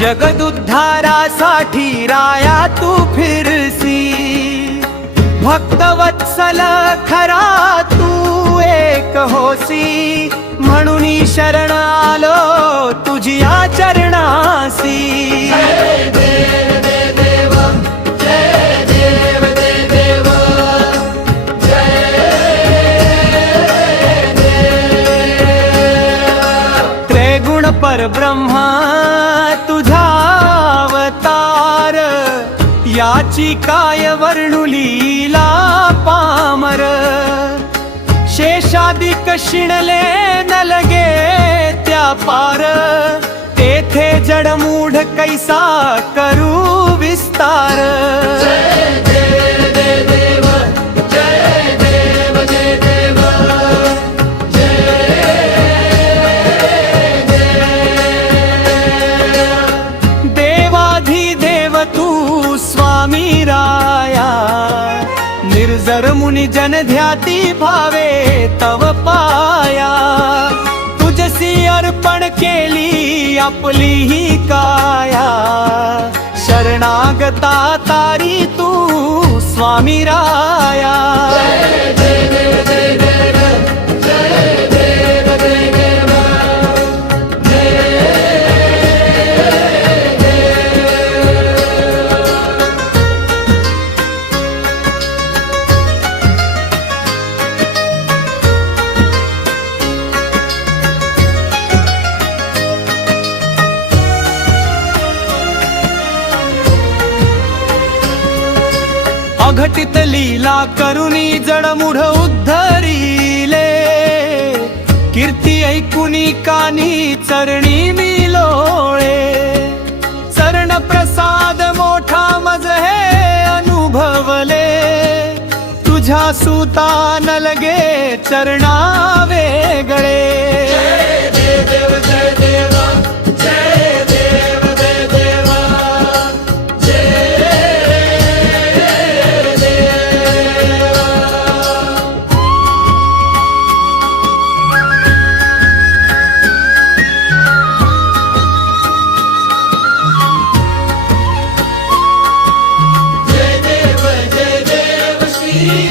जगदुद्धारासाठी राया तू फिरसी, भक्तवत्सल खरा तू एक होसी, म्हणून शरण आलो तुझ्या चरणासी। जय देव जय देव जय देव जय देव जय देव। त्रिगुण परब्रह्मा तुझा अवतार, याची काय वर्णू लीला पामर। शेषादिक शिणले न लगे त्या पार, तेथे जडमूढ कैसा करू विस्तार। जय देव जय देव जय देव जय देव जय देव। देवाधिदेव तू स्वामी राया, निर्जर मुनी जन ध्याती भावे तव पाया। तुझसी अर्पण केली आपली ही काया, शरणागता तारी तू स्वामी राया। जय देव जय देव जय देव जय देव जय अघटित लीला करुणी जडमूढ उद्धरिले, कीर्ती ऐकुनी कानी चरणी मी लोळे। चरण प्रसाद मोठा मज हे अनुभवले, तुझ्या सुता न लगे चरणा वेगळे। जय देव जय देव जय देव जय देव जय देव। जय देव श्री